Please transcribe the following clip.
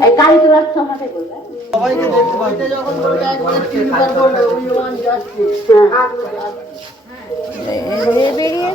এই দেখতে পাবে। যখন বলবে হ্যাঁ, বেরিয়ে